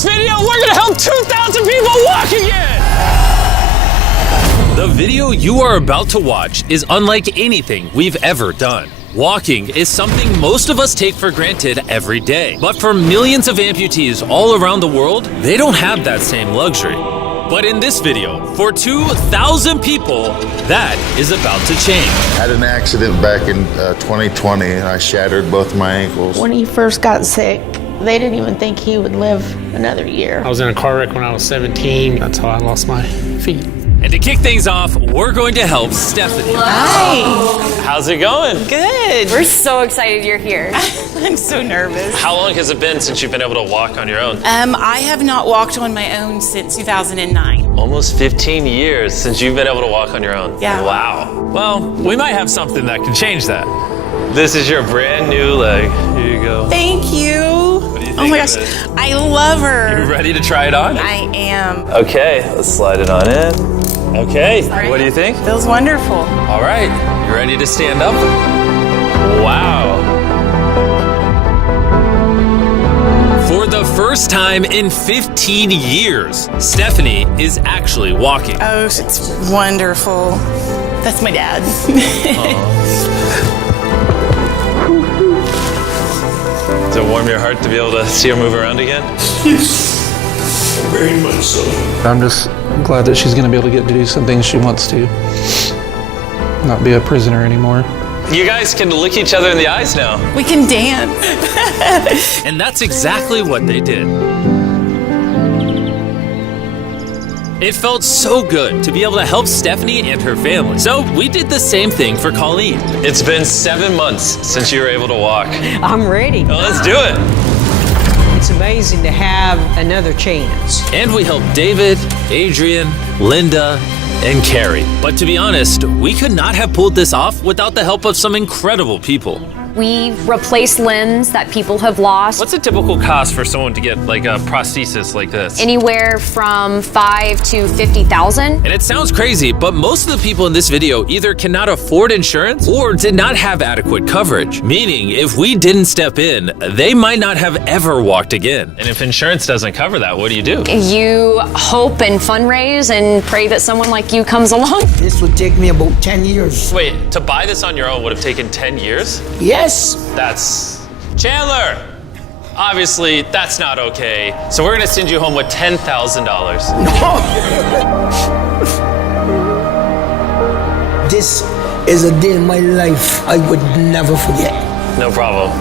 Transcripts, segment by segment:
this video, we're gonna help 2,000 people walk again! The video you are about to watch is unlike anything we've ever done. Walking is something most of us take for granted every day. But for millions of amputees all around the world, they don't have that same luxury. But in this video, for 2,000 people, that is about to change. I had an accident back in 2020 and I shattered both my ankles. When he first got sick, they didn't even think he would live another year. I was in a car wreck when I was 17. That's how I lost my feet. And to kick things off, we're going to help Stephanie. Hi. How's it going? Good. We're so excited you're here. I'm so nervous. How long has it been since you've been able to walk on your own? I have not walked on my own since 2009. Almost 15 years since you've been able to walk on your own. Yeah. Wow. Well, we might have something that can change that. This is your brand new leg. Here you go. Thank you. What do you think Oh my of gosh, it? I love her. You ready to try it on? I am. Okay, let's slide it on in. Okay, what do you think? Feels wonderful. All right, you ready to stand up? Wow. For the first time in 15 years, Stephanie is actually walking. Oh, it's wonderful. That's my dad. Does it warm your heart to be able to see her move around again? Very much so. I'm just glad that she's going to be able to get to do some things she wants to. Not be a prisoner anymore. You guys can look each other in the eyes now. We can dance. And that's exactly what they did. It felt so good to be able to help Stephanie and her family. So we did the same thing for Colleen. It's been 7 months since you were able to walk. I'm ready. Well, let's do it. It's amazing to have another chance. And we helped David, Adrian, Linda, and Carrie. But to be honest, we could not have pulled this off without the help of some incredible people. We replace limbs that people have lost. What's a typical cost for someone to get like a prosthesis like this? Anywhere from $5,000 to $50,000. And it sounds crazy, but most of the people in this video either cannot afford insurance or did not have adequate coverage. Meaning, if we didn't step in, they might not have ever walked again. And if insurance doesn't cover that, what do? You hope and fundraise and pray that someone like you comes along. This would take me about 10 years. Wait, to buy this on your own would have taken 10 years? Yes. That's... Chandler! Obviously, that's not okay. So we're gonna send you home with $10,000. This is a day in my life I would never forget. No problem.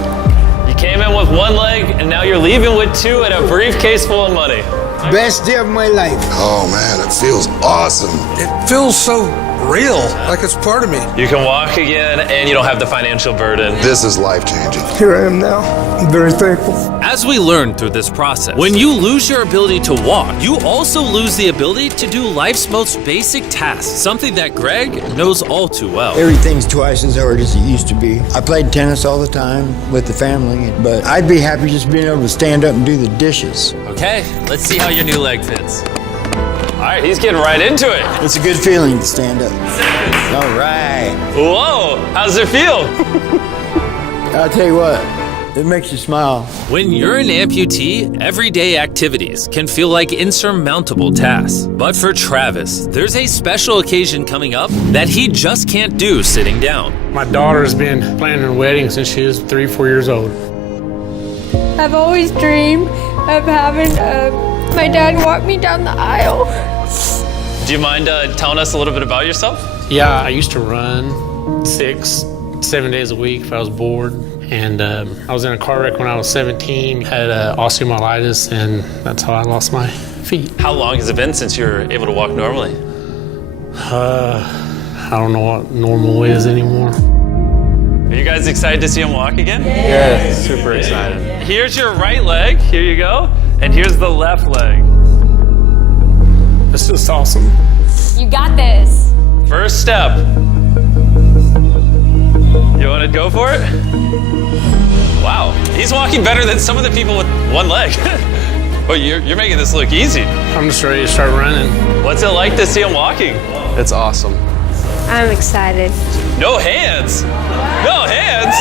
You came in with one leg, and now you're leaving with two and a briefcase full of money. Best day of my life. Oh man, it feels awesome. It feels so real, like it's part of me. You can walk again, and you don't have the financial burden. This is life-changing. Here I am now. I'm very thankful. As we learned through this process, when you lose your ability to walk, you also lose the ability to do life's most basic tasks, something that Greg knows all too well. Everything's twice as hard as it used to be. I played tennis all the time with the family, but I'd be happy just being able to stand up and do the dishes. Okay, let's see how your new leg fits. All right, he's getting right into it. It's a good feeling to stand up. All right. Whoa, how does it feel? I'll tell you what, it makes you smile. When you're an amputee, everyday activities can feel like insurmountable tasks. But for Travis, there's a special occasion coming up that he just can't do sitting down. My daughter's been planning her wedding since she was 3 or 4 years old. I've always dreamed of having my dad walk me down the aisle. Do you mind telling us a little bit about yourself? Yeah, I used to run 6, 7 days a week if I was bored. And I was in a car wreck when I was 17, had osteomyelitis, and that's how I lost my feet. How long has it been since you were able to walk normally? I don't know what normal is anymore. Are you guys excited to see him walk again? Yeah, super excited. Here's your right leg, here you go, and here's the left leg. It's just awesome. You got this. First step. You want to go for it? Wow, he's walking better than some of the people with one leg. But you're making this look easy. I'm just ready to start running. What's it like to see him walking? It's awesome. I'm excited. No hands. No hands.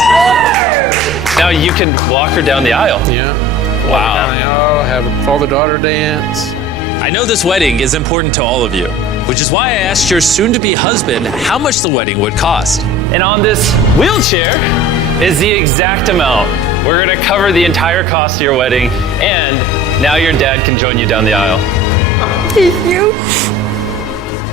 Now you can walk her down the aisle. Yeah. Wow. Have a father-daughter dance. I know this wedding is important to all of you, which is why I asked your soon-to-be husband how much the wedding would cost. And on this wheelchair is the exact amount. We're gonna cover the entire cost of your wedding, and now your dad can join you down the aisle. Thank you.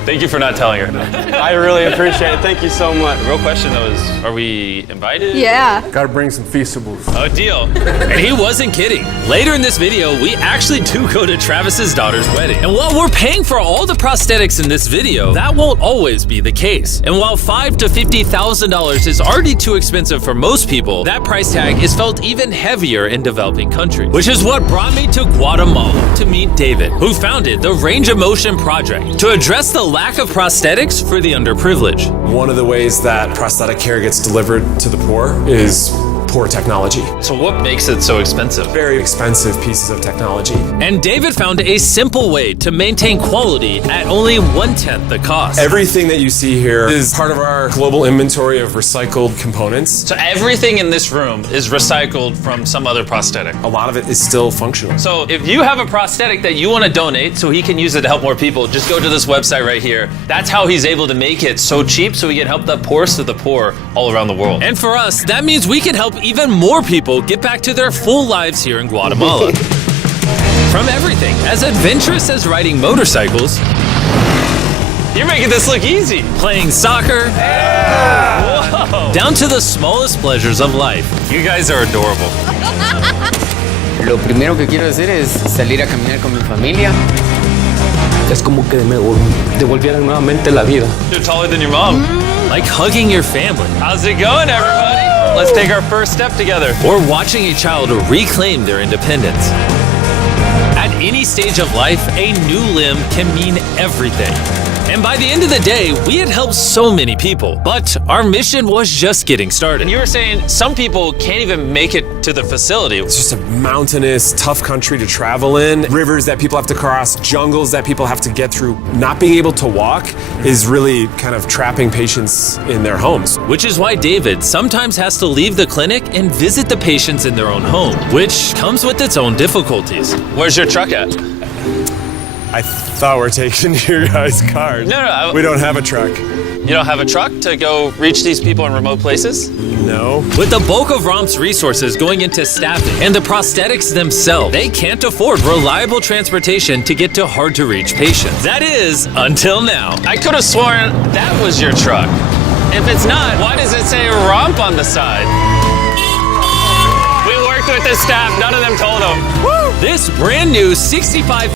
Thank you for not telling her. I really appreciate it. Thank you so much. The real question though is, are we invited? Yeah. Gotta bring some feastables. A deal. And he wasn't kidding. Later in this video, we actually do go to Travis's daughter's wedding. And while we're paying for all the prosthetics in this video, that won't always be the case. And while $5,000 to $50,000 is already too expensive for most people, that price tag is felt even heavier in developing countries. Which is what brought me to Guatemala to meet David, who founded the Range of Motion Project to address the lack of prosthetics for the underprivileged. One of the ways that prosthetic care gets delivered to the poor is poor technology. So what makes it so expensive? Very expensive pieces of technology. And David found a simple way to maintain quality at only 1/10 the cost. Everything that you see here is part of our global inventory of recycled components. So everything in this room is recycled from some other prosthetic. A lot of it is still functional. So if you have a prosthetic that you want to donate so he can use it to help more people, just go to this website right here. That's how he's able to make it so cheap so he can help the poorest of the poor all around the world. And for us, that means we can help even more people get back to their full lives here in Guatemala. From everything as adventurous as riding motorcycles. You're making this look easy. Playing soccer. Yeah. Whoa. Down to the smallest pleasures of life. You guys are adorable. Lo primero que quiero hacer es salir a caminar con mi familia. Es como que me devolvieran nuevamente la vida. You're taller than your mom. Like hugging your family. How's it going, everybody? Let's take our first step together. Or watching a child reclaim their independence. At any stage of life, a new limb can mean everything. And by the end of the day, we had helped so many people, but our mission was just getting started. And you were saying some people can't even make it to the facility. It's just a mountainous, tough country to travel in. Rivers that people have to cross, jungles that people have to get through. Not being able to walk is really kind of trapping patients in their homes. Which is why David sometimes has to leave the clinic and visit the patients in their own home, which comes with its own difficulties. Where's your truck at? I thought we're taking your guys' cars. No. We don't have a truck. You don't have a truck to go reach these people in remote places? No. With the bulk of ROM's resources going into staffing and the prosthetics themselves, they can't afford reliable transportation to get to hard-to-reach patients. That is, until now. I could have sworn that was your truck. If it's not, why does it say ROMP on the side? We worked with the staff, none of them told them. This brand new 65